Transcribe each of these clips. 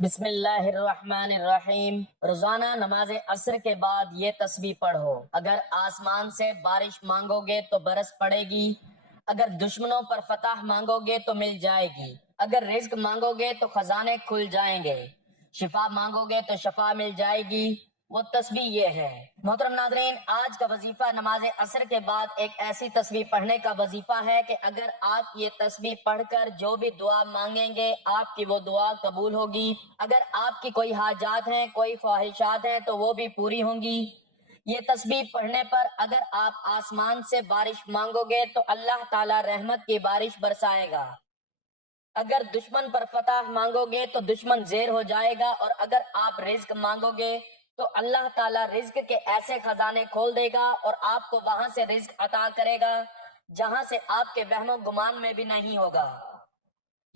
بسم اللہ الرحمن الرحیم۔ روزانہ نماز عصر کے بعد یہ تسبیح پڑھو۔ اگر آسمان سے بارش مانگو گے تو برس پڑے گی، اگر دشمنوں پر فتح مانگو گے تو مل جائے گی، اگر رزق مانگو گے تو خزانے کھل جائیں گے، شفا مانگو گے تو شفا مل جائے گی۔ وہ تسبیح یہ ہے۔ محترم ناظرین، آج کا وظیفہ نماز عصر کے بعد ایک ایسی تسبیح پڑھنے کا وظیفہ ہے کہ اگر آپ یہ تسبیح پڑھ کر جو بھی دعا مانگیں گے آپ کی وہ دعا قبول ہوگی۔ اگر آپ کی کوئی حاجات ہیں، کوئی خواہشات ہیں تو وہ بھی پوری ہوں گی۔ یہ تسبیح پڑھنے پر اگر آپ آسمان سے بارش مانگو گے تو اللہ تعالی رحمت کی بارش برسائے گا۔ اگر دشمن پر فتح مانگو گے تو دشمن زیر ہو جائے گا، اور اگر آپ رزق مانگو گے تو اللہ تعالیٰ رزق کے ایسے خزانے کھول دے گا اور آپ کو وہاں سے رزق عطا کرے گا جہاں سے آپ کے وہم و گمان میں بھی نہیں ہوگا۔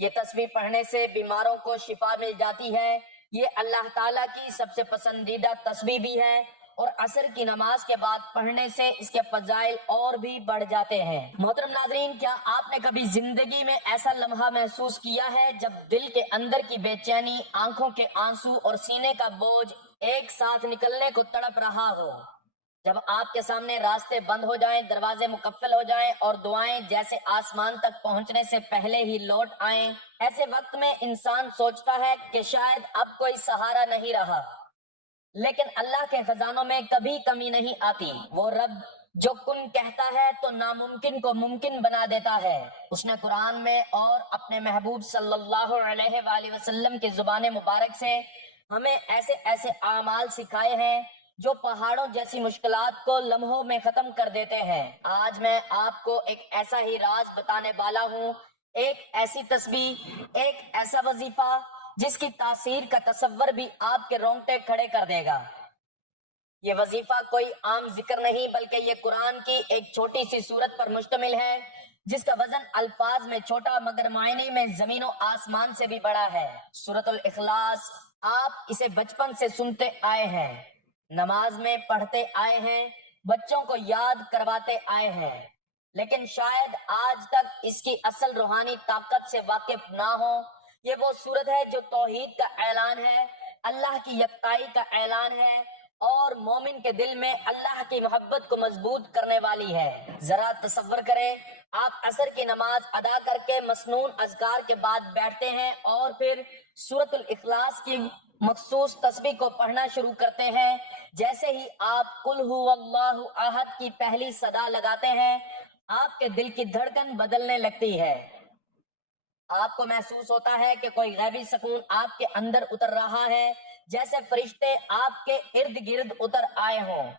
یہ تسبیح پڑھنے سے بیماروں کو شفا مل جاتی ہے۔ یہ اللہ تعالیٰ کی سب سے پسندیدہ تسبیح بھی ہے، اور عصر کی نماز کے بعد پڑھنے سے اس کے فضائل اور بھی بڑھ جاتے ہیں۔ محترم ناظرین، کیا آپ نے کبھی زندگی میں ایسا لمحہ محسوس کیا ہے جب دل کے اندر کی بے چینی، آنکھوں کے آنسو اور سینے کا بوجھ ایک ساتھ نکلنے کو تڑپ رہا ہو؟ جب آپ کے سامنے راستے بند ہو جائیں، دروازے مقفل ہو جائیں اور دعائیں جیسے آسمان تک پہنچنے سے پہلے ہی لوٹ آئیں، ایسے وقت میں انسان سوچتا ہے کہ شاید اب کوئی سہارا نہیں رہا۔ لیکن اللہ کے خزانوں میں کبھی کمی نہیں آتی۔ وہ رب جو کن کہتا ہے تو ناممکن کو ممکن بنا دیتا ہے۔ اس نے قرآن میں اور اپنے محبوب صلی اللہ علیہ وآلہ وسلم کی زبان مبارک سے ہمیں ایسے ایسے اعمال سکھائے ہیں جو پہاڑوں جیسی مشکلات کو لمحوں میں ختم کر دیتے ہیں۔ آج میں آپ کو ایک ایسا ہی راز بتانے والا ہوں، ایک ایسی تسبیح، ایک ایسا وظیفہ جس کی تاثیر کا تصور بھی آپ کے رونگٹے کھڑے کر دے گا۔ یہ وظیفہ کوئی عام ذکر نہیں بلکہ یہ قرآن کی ایک چھوٹی سی سورت پر مشتمل ہے جس کا وزن الفاظ میں چھوٹا مگر معنی میں زمین و آسمان سے بھی بڑا ہے۔ سورۃ الاخلاص۔ آپ اسے بچپن سے سنتے آئے ہیں، نماز میں پڑھتے آئے ہیں، بچوں کو یاد کرواتے آئے ہیں، لیکن شاید آج تک اس کی اصل روحانی طاقت سے واقف نہ ہو۔ یہ وہ سورت ہے جو توحید کا اعلان ہے، اللہ کی یکتائی کا اعلان ہے، اور مومن کے دل میں اللہ کی محبت کو مضبوط کرنے والی ہے۔ ذرا تصور کریں، آپ عصر کی نماز ادا کر کے مسنون اذکار کے بعد بیٹھتے ہیں اور پھر سورۃ الاخلاص کی مخصوص تسبیح کو پڑھنا شروع کرتے ہیں۔ جیسے ہی آپ قل ھو اللہ احد کی پہلی صدا لگاتے ہیں، آپ کے دل کی دھڑکن بدلنے لگتی ہے۔ آپ کو محسوس ہوتا ہے کہ کوئی غیبی سکون آپ کے اندر اتر رہا ہے، جیسے فرشتے آپ کے ارد گرد اتر آئے ہوں۔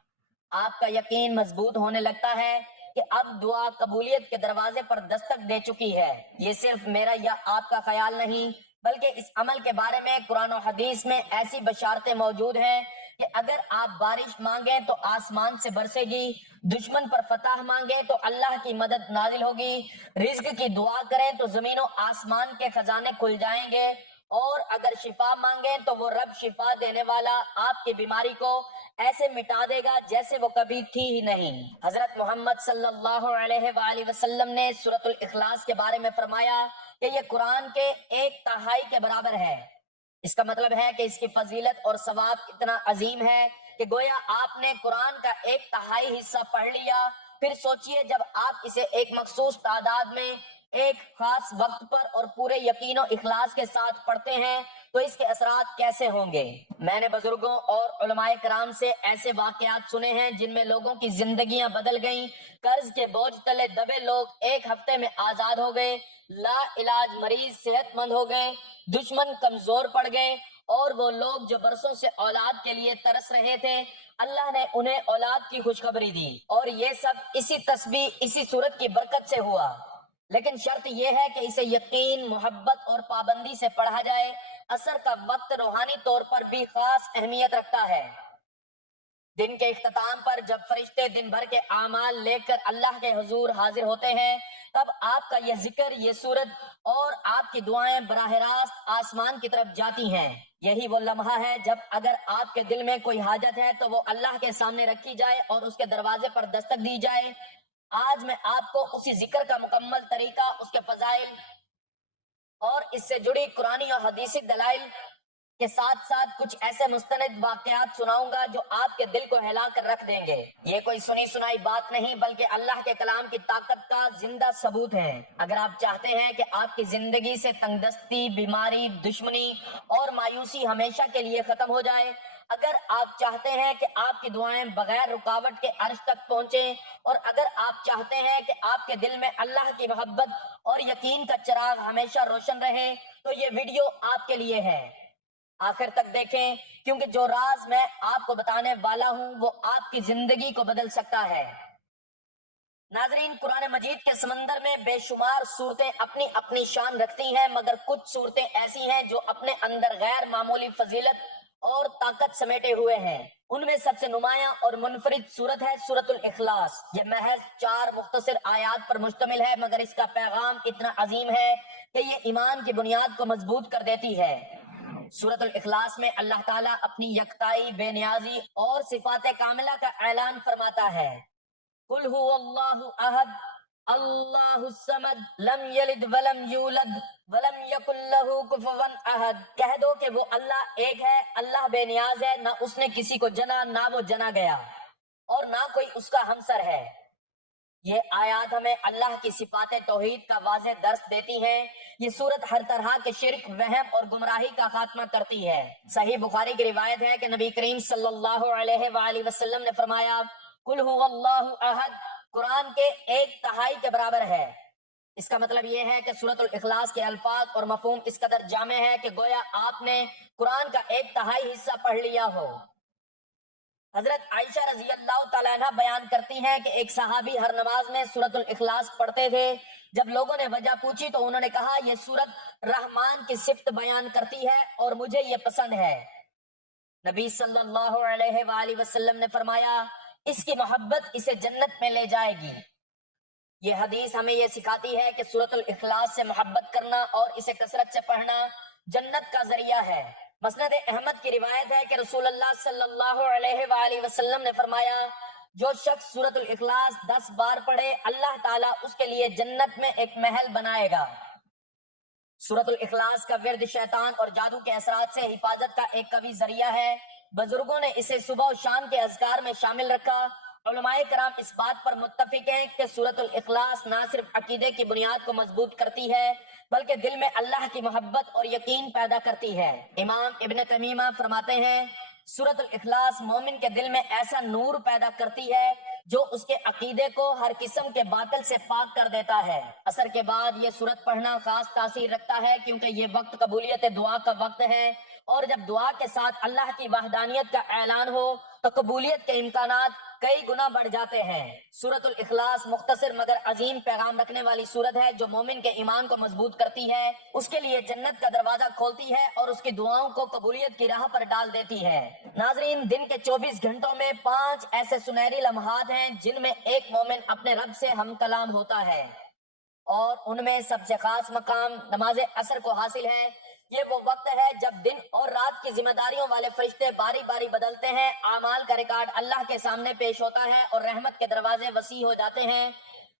آپ کا یقین مضبوط ہونے لگتا ہے کہ اب دعا قبولیت کے دروازے پر دستک دے چکی ہے۔ یہ صرف میرا یا آپ کا خیال نہیں بلکہ اس عمل کے بارے میں قرآن و حدیث میں ایسی بشارتیں موجود ہیں کہ اگر آپ بارش مانگیں تو آسمان سے برسے گی، دشمن پر فتح مانگیں تو اللہ کی مدد نازل ہوگی، رزق کی دعا کریں تو زمین و آسمان کے خزانے کھل جائیں گے، اور اگر شفا مانگیں تو وہ رب شفا دینے والا آپ کی بیماری کو ایسے مٹا دے گا جیسے وہ کبھی تھی ہی نہیں۔ حضرت محمد صلی اللہ علیہ وآلہ وسلم نے سورۃ الاخلاص کے بارے میں فرمایا کہ یہ قرآن کے 1/3 کے برابر ہے۔ اس کا مطلب ہے کہ اس کی فضیلت اور ثواب اتنا عظیم ہے کہ گویا آپ نے قرآن کا 1/3 حصہ پڑھ لیا۔ پھر سوچئے جب آپ اسے ایک مخصوص تعداد میں ایک خاص وقت پر اور پورے یقین و اخلاص کے ساتھ پڑھتے ہیں تو اس کے اثرات کیسے ہوں گے۔ میں نے بزرگوں اور علماء کرام سے ایسے واقعات سنے ہیں جن میں لوگوں کی زندگیاں بدل گئیں، قرض کے بوجھ تلے دبے لوگ 1 ہفتے میں آزاد ہو گئے، لا علاج مریض صحت مند ہو گئے، دشمن کمزور پڑ گئے، اور وہ لوگ جو برسوں سے اولاد کے لیے ترس رہے تھے اللہ نے انہیں اولاد کی خوشخبری دی، اور یہ سب اسی تسبیح، اسی سورت کی برکت سے ہوا۔ لیکن شرط یہ ہے کہ اسے یقین، محبت اور پابندی سے پڑھا جائے۔ عصر کا وقت روحانی طور پر بھی خاص اہمیت رکھتا ہے۔ دن کے اختتام پر جب فرشتے دن بھر کے اعمال لے کر اللہ کے حضور حاضر ہوتے ہیں تب آپ کا یہ ذکر، یہ سورت اور آپ کی دعائیں براہ راست آسمان کی طرف جاتی ہیں۔ یہی وہ لمحہ ہے جب اگر آپ کے دل میں کوئی حاجت ہے تو وہ اللہ کے سامنے رکھی جائے اور اس کے دروازے پر دستک دی جائے۔ آج میں آپ کو اسی ذکر کا مکمل طریقہ، اس کے فضائل اور اس سے جڑی قرآنی اور حدیثی دلائل کے ساتھ ساتھ کچھ ایسے مستند واقعات سناؤں گا جو آپ کے دل کو ہلا کر رکھ دیں گے۔ یہ کوئی سنی سنائی بات نہیں بلکہ اللہ کے کلام کی طاقت کا زندہ ثبوت ہے۔ اگر آپ چاہتے ہیں کہ آپ کی زندگی سے تنگ دستی، بیماری، دشمنی اور مایوسی ہمیشہ کے لیے ختم ہو جائے، اگر آپ چاہتے ہیں کہ آپ کی دعائیں بغیر رکاوٹ کے عرش تک پہنچیں، اور اگر آپ چاہتے ہیں کہ آپ کے دل میں اللہ کی محبت اور یقین کا چراغ ہمیشہ روشن رہے، تو یہ ویڈیو آپ کے لیے ہے۔ آخر تک دیکھیں، کیونکہ جو راز میں آپ کو بتانے والا ہوں وہ آپ کی زندگی کو بدل سکتا ہے۔ ناظرین، قرآن مجید کے سمندر میں بے شمار صورتیں اپنی اپنی شان رکھتی ہیں، مگر کچھ صورتیں ایسی ہیں جو اپنے اندر غیر معمولی فضیلت اور طاقت سمیٹے ہوئے ہیں۔ ان میں سب سے نمایاں اور منفرد صورت ہے سورۃ الاخلاص۔ یہ محض 4 مختصر آیات پر مشتمل ہے، مگر اس کا پیغام اتنا عظیم ہے کہ یہ ایمان کی بنیاد کو مضبوط کر دیتی ہے۔ سورۃ الاخلاص میں اللہ تعالیٰ اپنی یکتائی، بے نیازی اور صفات کاملہ کا اعلان فرماتا ہے۔ قل هو اللہ احد اللہ الصمد لم یلد ولم یولد ولم یکن لہ کفوا احد۔ کہہ دو کہ وہ اللہ ایک ہے، اللہ بے نیاز ہے، نہ اس نے کسی کو جنا نہ وہ جنا گیا، اور نہ کوئی اس کا ہمسر ہے۔ یہ آیات ہمیں اللہ کی صفات توحید کا واضح درس دیتی ہیں۔ یہ سورت ہر طرح کے شرک، وہم اور گمراہی کا خاتمہ کرتی ہے۔ صحیح بخاری کی روایت ہے کہ نبی کریم صلی اللہ علیہ وآلہ وسلم نے فرمایا، قل هو اللہ احد قرآن کے 1/3 کے برابر ہے۔ اس کا مطلب یہ ہے کہ سورۃ الاخلاص کے الفاظ اور مفہوم اس قدر جامع ہے کہ گویا آپ نے قرآن کا 1/3 حصہ پڑھ لیا ہو۔ حضرت عائشہ رضی اللہ تعالیٰ عنہ بیان کرتی ہیں کہ ایک صحابی ہر نماز میں سورۃ الاخلاص پڑھتے تھے۔ جب لوگوں نے وجہ پوچھی تو انہوں نے کہا، یہ سورت رحمان کی صفت بیان کرتی ہے اور مجھے یہ پسند ہے۔ نبی صلی اللہ علیہ وآلہ وسلم نے فرمایا، اس کی محبت اسے جنت میں لے جائے گی۔ یہ حدیث ہمیں یہ سکھاتی ہے کہ سورۃ الاخلاص سے محبت کرنا اور اسے کثرت سے پڑھنا جنت کا ذریعہ ہے۔ مسند احمد کی روایت ہے کہ رسول اللہ صلی اللہ علیہ وآلہ وسلم نے فرمایا، جو شخص سورۃ الاخلاص 10 بار پڑھے، اللہ تعالیٰ اس کے لیے جنت میں ایک محل بنائے گا۔ سورۃ الاخلاص کا ورد شیطان اور جادو کے اثرات سے حفاظت کا ایک قوی ذریعہ ہے۔ بزرگوں نے اسے صبح و شام کے اذکار میں شامل رکھا۔ علماء کرام اس بات پر متفق ہیں کہ سورۃ الاخلاص نہ صرف عقیدے کی بنیاد کو مضبوط کرتی ہے بلکہ دل میں اللہ کی محبت اور یقین پیدا کرتی ہے۔ امام ابن تیمیہ فرماتے ہیں، سورۃ الاخلاص مومن کے دل میں ایسا نور پیدا کرتی ہے جو اس کے عقیدے کو ہر قسم کے باطل سے پاک کر دیتا ہے۔ عصر کے بعد یہ سورت پڑھنا خاص تاثیر رکھتا ہے کیونکہ یہ وقت قبولیت دعا کا وقت ہے، اور جب دعا کے ساتھ اللہ کی وحدانیت کا اعلان ہو تو قبولیت کے امکانات کئی گنا بڑھ جاتے ہیں۔ سورۃ الاخلاص مختصر مگر عظیم پیغام رکھنے والی سورت ہے جو مومن کے ایمان کو مضبوط کرتی ہے، اس کے لیے جنت کا دروازہ کھولتی ہے اور اس کی دعاؤں کو قبولیت کی راہ پر ڈال دیتی ہے۔ ناظرین، دن کے 24 گھنٹوں میں 5 ایسے سنہری لمحات ہیں جن میں ایک مومن اپنے رب سے ہم کلام ہوتا ہے، اور ان میں سب سے خاص مقام نماز عصر کو حاصل ہے۔ یہ وہ وقت ہے جب دن اور رات کی ذمہ داریوں والے فرشتے باری باری بدلتے ہیں، اعمال کا ریکارڈ اللہ کے سامنے پیش ہوتا ہے اور رحمت کے دروازے وسیع ہو جاتے ہیں۔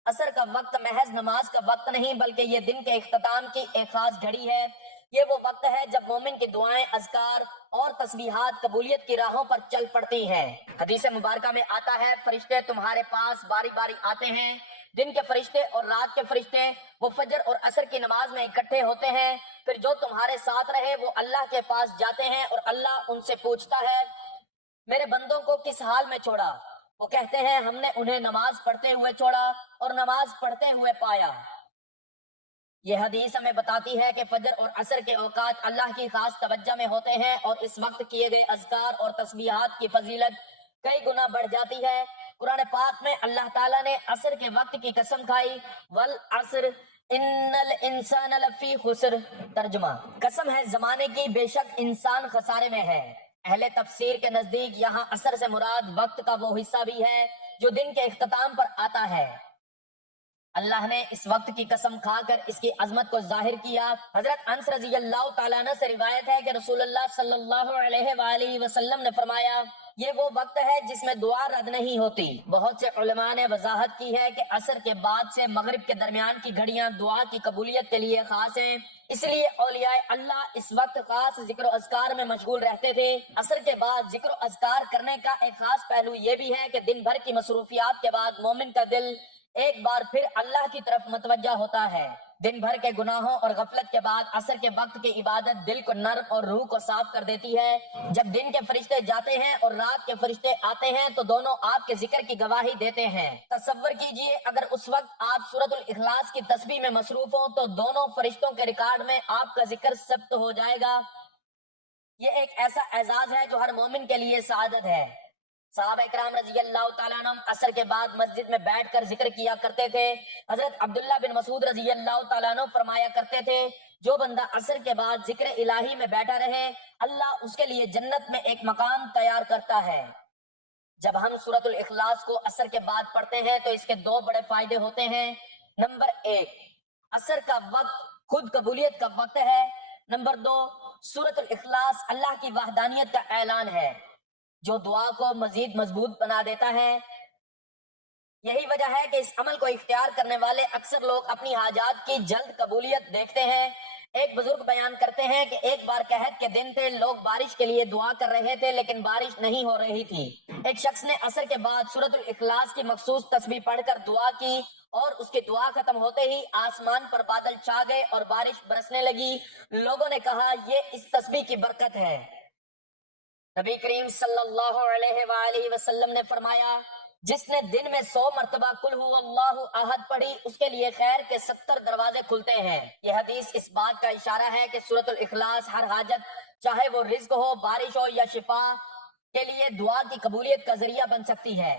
عصر کا وقت محض نماز کا وقت نہیں بلکہ یہ دن کے اختتام کی ایک خاص گھڑی ہے۔ یہ وہ وقت ہے جب مومن کی دعائیں، اذکار اور تسبیحات قبولیت کی راہوں پر چل پڑتی ہیں۔ حدیث مبارکہ میں آتا ہے، فرشتے تمہارے پاس باری باری آتے ہیں۔ دن کے فرشتے اور رات کے فرشتے وہ فجر اور عصر کی نماز میں اکٹھے ہوتے ہیں، پھر جو تمہارے ساتھ رہے وہ اللہ کے پاس جاتے ہیں اور اللہ ان سے پوچھتا ہے، میرے بندوں کو کس حال میں چھوڑا؟ وہ کہتے ہیں، ہم نے انہیں نماز پڑھتے ہوئے چھوڑا اور نماز پڑھتے ہوئے پایا۔ یہ حدیث ہمیں بتاتی ہے کہ فجر اور عصر کے اوقات اللہ کی خاص توجہ میں ہوتے ہیں اور اس وقت کیے گئے اذکار اور تسبیحات کی فضیلت کئی گنا بڑھ جاتی ہے۔ قرآن پاک میں اللہ تعالیٰ نے عصر کے وقت کی قسم کھائی، والعصر ان الانسان لفی خسر۔ ترجمہ، قسم ہے زمانے کی، بے شک انسان خسارے میں ہے۔ اہل تفسیر کے نزدیک یہاں عصر سے مراد وقت کا وہ حصہ بھی ہے جو دن کے اختتام پر آتا ہے۔ اللہ نے اس وقت کی قسم کھا کر اس کی عظمت کو ظاہر کیا۔ حضرت انس رضی اللہ تعالیٰ عنہ سے روایت ہے کہ رسول اللہ صلی اللہ علیہ وآلہ وسلم نے فرمایا، یہ وہ وقت ہے جس میں دعا رد نہیں ہوتی۔ بہت سے علماء نے وضاحت کی ہے کہ عصر کے بعد سے مغرب کے درمیان کی گھڑیاں دعا کی قبولیت کے لیے خاص ہیں۔ اس لیے اولیاء اللہ اس وقت خاص ذکر و اذکار میں مشغول رہتے تھے۔ عصر کے بعد ذکر و اذکار کرنے کا ایک خاص پہلو یہ بھی ہے کہ دن بھر کی مصروفیات کے بعد مومن کا دل ایک بار پھر اللہ کی طرف متوجہ ہوتا ہے۔ دن بھر کے گناہوں اور غفلت کے بعد عصر کے وقت کی عبادت دل کو نرم اور روح کو صاف کر دیتی ہے۔ جب دن کے فرشتے جاتے ہیں اور رات کے فرشتے آتے ہیں تو دونوں آپ کے ذکر کی گواہی دیتے ہیں۔ تصور کیجئے اگر اس وقت آپ سورۃ الاخلاص کی تسبیح میں مصروف ہوں تو دونوں فرشتوں کے ریکارڈ میں آپ کا ذکر ثبت ہو جائے گا۔ یہ ایک ایسا اعزاز ہے جو ہر مومن کے لیے سعادت ہے۔ صحابہ اکرام رضی اللہ تعالیٰ عنہ عصر کے بعد مسجد میں بیٹھ کر ذکر کیا کرتے تھے۔ حضرت عبداللہ بن مسعود رضی اللہ تعالیٰ عنہ فرمایا کرتے تھے، جو بندہ عصر کے بعد ذکر الہی میں بیٹھا رہے اللہ اس کے لیے جنت میں ایک مقام تیار کرتا ہے۔ جب ہم سورۃ الاخلاص کو عصر کے بعد پڑھتے ہیں تو اس کے دو بڑے فائدے ہوتے ہیں۔ نمبر 1، عصر کا وقت خود قبولیت کا وقت ہے۔ نمبر 2، سورۃ الاخلاص اللہ کی وحدانیت کا اعلان ہے جو دعا کو مزید مضبوط بنا دیتا ہے۔ یہی وجہ ہے کہ اس عمل کو اختیار کرنے والے اکثر لوگ اپنی حاجات کی جلد قبولیت دیکھتے ہیں۔ ایک بزرگ بیان کرتے ہیں کہ ایک بار قحط کے دن تھے، لوگ بارش کے لیے دعا کر رہے تھے لیکن بارش نہیں ہو رہی تھی۔ ایک شخص نے عصر کے بعد سورۃ الاخلاص کی مخصوص تسبیح پڑھ کر دعا کی اور اس کی دعا ختم ہوتے ہی آسمان پر بادل چھا گئے اور بارش برسنے لگی۔ لوگوں نے کہا یہ اس تسبیح کی برکت ہے۔ نبی کریم صلی اللہ علیہ وآلہ وسلم نے فرمایا، جس نے دن میں 100 مرتبہ قل هو اللہ احد پڑھی اس کے لیے خیر کے 70 دروازے کھلتے ہیں۔ یہ حدیث اس بات کا اشارہ ہے کہ سورۃ الاخلاص ہر حاجت، چاہے وہ رزق ہو، بارش ہو یا شفا، کے لیے دعا کی قبولیت کا ذریعہ بن سکتی ہے۔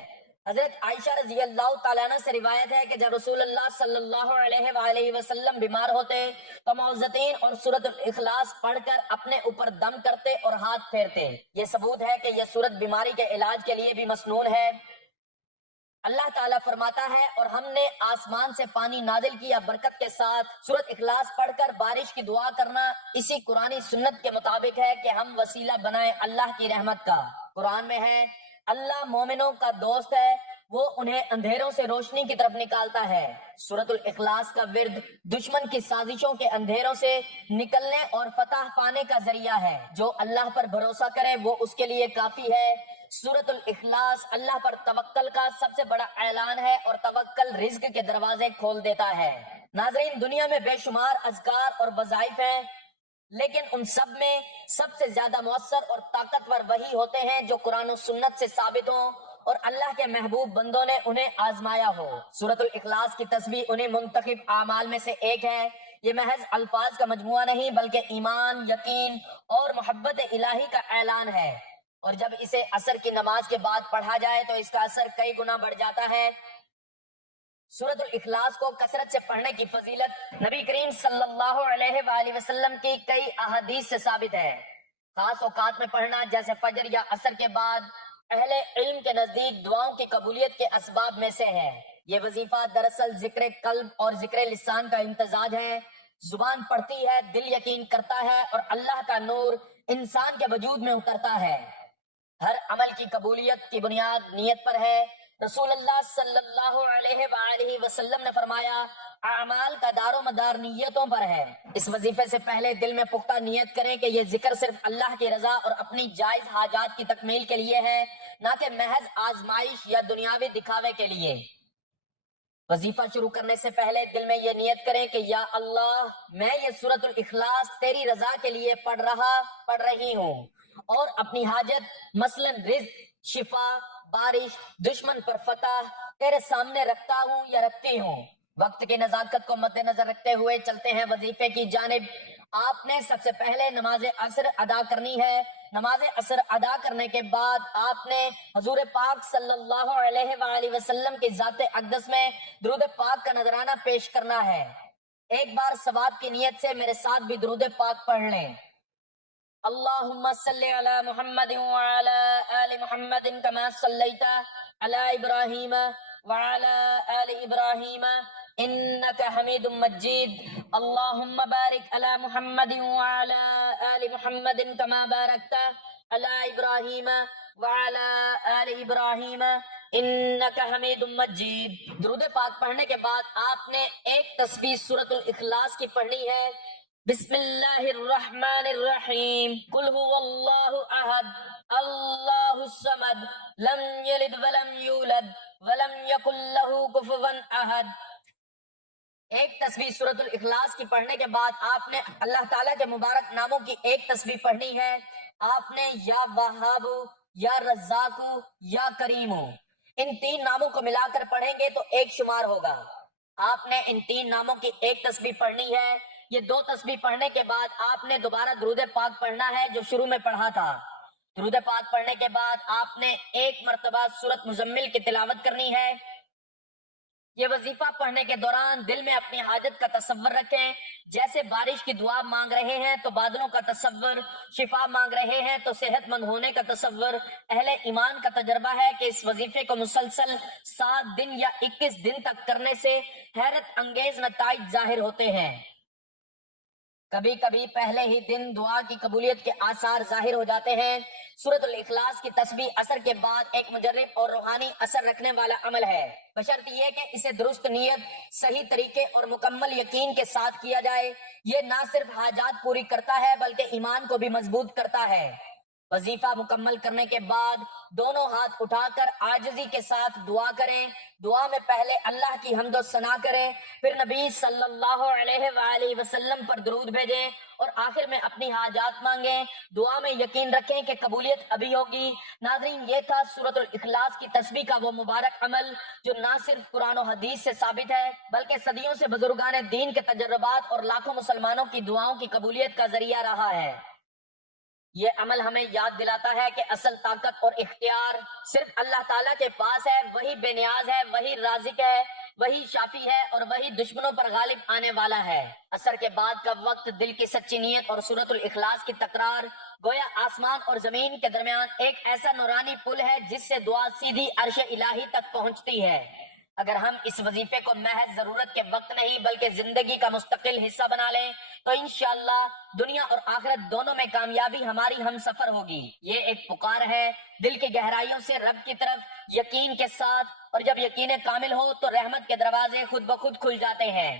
حضرت عائشہ رضی اللہ تعالیٰ عنہ سے روایت ہے کہ جب رسول اللہ صلی اللہ علیہ وآلہ وسلم بیمار ہوتے تو معوذتین اور سورۃ الاخلاص پڑھ کر اپنے اوپر دم کرتے اور ہاتھ پھیرتے۔ یہ ثبوت ہے کہ یہ سورت بیماری کے علاج کے لیے بھی مسنون ہے۔ اللہ تعالیٰ فرماتا ہے، اور ہم نے آسمان سے پانی نازل کیا برکت کے ساتھ۔ سورۃ اخلاص پڑھ کر بارش کی دعا کرنا اسی قرآنی سنت کے مطابق ہے کہ ہم وسیلہ بنائیں اللہ کی رحمت کا۔ قرآن میں ہے، اللہ مومنوں کا دوست ہے، وہ انہیں اندھیروں سے روشنی کی طرف نکالتا ہے۔ سورۃ الاخلاص کا ورد دشمن کی سازشوں کے اندھیروں سے نکلنے اور فتح پانے کا ذریعہ ہے۔ جو اللہ پر بھروسہ کرے وہ اس کے لیے کافی ہے۔ سورۃ الاخلاص اللہ پر توکل کا سب سے بڑا اعلان ہے اور توکل رزق کے دروازے کھول دیتا ہے۔ ناظرین، دنیا میں بے شمار اذکار اور وظائف ہیں، لیکن ان سب میں سب سے زیادہ مؤثر اور طاقتور وہی ہوتے ہیں جو قرآن و سنت سے ثابت ہوں اور اللہ کے محبوب بندوں نے انہیں آزمایا ہو۔ سورۃ الاخلاص کی تسبیح انہیں منتخب اعمال میں سے ایک ہے۔ یہ محض الفاظ کا مجموعہ نہیں بلکہ ایمان، یقین اور محبت الہی کا اعلان ہے، اور جب اسے عصر کی نماز کے بعد پڑھا جائے تو اس کا اثر کئی گنا بڑھ جاتا ہے۔ سورۃ الاخلاص کو کثرت سے پڑھنے کی فضیلت نبی کریم صلی اللہ علیہ وآلہ وسلم کی کئی احادیث سے ثابت ہے۔ خاص اوقات میں پڑھنا جیسے فجر یا عصر کے بعد اہل علم کے نزدیک دعاؤں کی قبولیت کے اسباب میں سے ہے۔ یہ وظیفہ دراصل ذکر قلب اور ذکر لسان کا امتزاج ہے۔ زبان پڑھتی ہے، دل یقین کرتا ہے اور اللہ کا نور انسان کے وجود میں اترتا ہے۔ ہر عمل کی قبولیت کی بنیاد نیت پر ہے۔ رسول اللہ صلی اللہ علیہ وآلہ وسلم نے فرمایا، اعمال کا دار و مدار نیتوں پر ہے۔ اس وظیفے سے پہلے دل میں پختہ نیت کریں کہ یہ ذکر صرف اللہ کی رضا اور اپنی جائز حاجات کی تکمیل کے لیے ہے، نہ کہ محض آزمائش یا دنیاوی دکھاوے کے لیے۔ وظیفہ شروع کرنے سے پہلے دل میں یہ نیت کریں کہ یا اللہ، میں یہ سورۃ الاخلاص تیری رضا کے لیے پڑھ رہی ہوں، اور اپنی حاجت مثلا رزق، شفا، بارش، دشمن پر فتح تیرے سامنے رکھتا ہوں یا رکھتی ہوں۔ وقت کی نزاکت کو مد نظر رکھتے ہوئے چلتے ہیں وظیفے کی جانب۔ آپ نے سب سے پہلے نماز عصر ادا کرنی ہے۔ نماز عصر ادا کرنے کے بعد آپ نے حضور پاک صلی اللہ علیہ وآلہ وسلم کی ذات اقدس میں درود پاک کا نذرانہ پیش کرنا ہے۔ ایک بار ثواب کی نیت سے میرے ساتھ بھی درود پاک پڑھ لیں۔ اللہم صلی علی محمد وعلی آل محمد کما صلیت علی ابراہیم وعلی آل ابراہیم انک حمید مجید۔ اللہم بارک علی محمد وعلی آل محمد کما بارکت علی ابراہیم وعلی آل ابراہیم انک حمید مجید۔ درود پاک پڑھنے کے بعد آپ نے ایک تسبیح سورۃ الاخلاص کی پڑھنی ہے۔ بسم اللہ الرحمن الرحیم قل هو اللہ احد اللہ الصمد لم یلد ولم یولد ولم یکن لہ کفوا احد۔ ایک تسبیح سورۃ الاخلاص کی پڑھنے کے بعد آپ نے اللہ تعالیٰ کے مبارک ناموں کی ایک تسبیح پڑھنی ہے۔ آپ نے یا وہاب، یا رزاق، یا کریم، ان تین ناموں کو ملا کر پڑھیں گے تو ایک شمار ہوگا۔ آپ نے ان تین ناموں کی ایک تسبیح پڑھنی ہے۔ یہ دو تسبیح پڑھنے کے بعد آپ نے دوبارہ درود پاک پڑھنا ہے جو شروع میں پڑھا تھا۔ درود پاک پڑھنے کے بعد آپ نے ایک مرتبہ سورۃ مزمل کی تلاوت کرنی ہے۔ یہ وظیفہ پڑھنے کے دوران دل میں اپنی حاجت کا تصور رکھیں، جیسے بارش کی دعا مانگ رہے ہیں تو بادلوں کا تصور، شفا مانگ رہے ہیں تو صحت مند ہونے کا تصور۔ اہل ایمان کا تجربہ ہے کہ اس وظیفے کو مسلسل 7 دن یا 21 دن تک کرنے سے حیرت انگیز نتائج ظاہر ہوتے ہیں۔ کبھی کبھی پہلے ہی دن دعا کی قبولیت کے آثار ظاہر ہو جاتے ہیں۔ سورۃ الاخلاص کی تسبیح اثر کے بعد ایک مجرب اور روحانی اثر رکھنے والا عمل ہے، بشرط یہ کہ اسے درست نیت، صحیح طریقے اور مکمل یقین کے ساتھ کیا جائے۔ یہ نہ صرف حاجات پوری کرتا ہے بلکہ ایمان کو بھی مضبوط کرتا ہے۔ وظیفہ مکمل کرنے کے بعد دونوں ہاتھ اٹھا کر عاجزی کے ساتھ دعا کریں۔ دعا میں پہلے اللہ کی حمد و ثنا کریں، پھر نبی صلی اللہ علیہ وآلہ وسلم پر درود بھیجیں اور آخر میں اپنی حاجات مانگیں۔ دعا میں یقین رکھیں کہ قبولیت ابھی ہوگی۔ ناظرین، یہ تھا سورۃ الاخلاص کی تسبیح کا وہ مبارک عمل جو نہ صرف قرآن و حدیث سے ثابت ہے بلکہ صدیوں سے بزرگان دین کے تجربات اور لاکھوں مسلمانوں کی دعاؤں کی قبولیت کا ذریعہ رہا ہے۔ یہ عمل ہمیں یاد دلاتا ہے کہ اصل طاقت اور اختیار صرف اللہ تعالیٰ کے پاس ہے۔ وہی بے نیاز ہے، وہی رازق ہے، وہی شافی ہے اور وہی دشمنوں پر غالب آنے والا ہے۔ عصر کے بعد کا وقت دل کی سچی نیت اور سورۃ الاخلاص کی تکرار گویا آسمان اور زمین کے درمیان ایک ایسا نورانی پل ہے جس سے دعا سیدھی عرش الہی تک پہنچتی ہے۔ اگر ہم اس وظیفے کو محض ضرورت کے وقت نہیں بلکہ زندگی کا مستقل حصہ بنا لیں تو انشاءاللہ دنیا اور آخرت دونوں میں کامیابی ہماری ہم سفر ہوگی۔ یہ ایک پکار ہے دل کی گہرائیوں سے رب کی طرف یقین کے ساتھ، اور جب یقین کامل ہو تو رحمت کے دروازے خود بخود کھل جاتے ہیں۔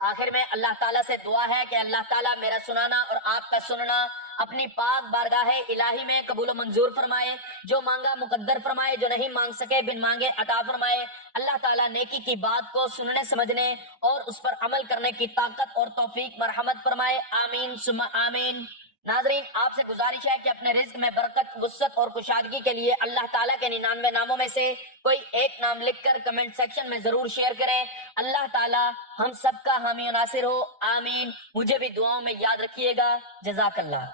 آخر میں اللہ تعالیٰ سے دعا ہے کہ اللہ تعالیٰ میرا سنانا اور آپ کا سننا اپنی پاک بارگاہ الہی میں قبول و منظور فرمائے۔ جو مانگا مقدر فرمائے، جو نہیں مانگ سکے بن مانگے عطا فرمائے۔ اللہ تعالیٰ نیکی کی بات کو سننے سمجھنے اور اس پر عمل کرنے کی طاقت اور توفیق مرحمت فرمائے، آمین ثم آمین۔ ناظرین، آپ سے گزارش ہے کہ اپنے رزق میں برکت، وسعت اور کشادگی کے لیے اللہ تعالیٰ کے 99 ناموں میں سے کوئی ایک نام لکھ کر کمنٹ سیکشن میں ضرور شیئر کریں۔ اللہ تعالیٰ ہم سب کا حامی و ناصر ہو، آمین۔ مجھے بھی دعاؤں میں یاد رکھیے گا۔ جزاک اللہ۔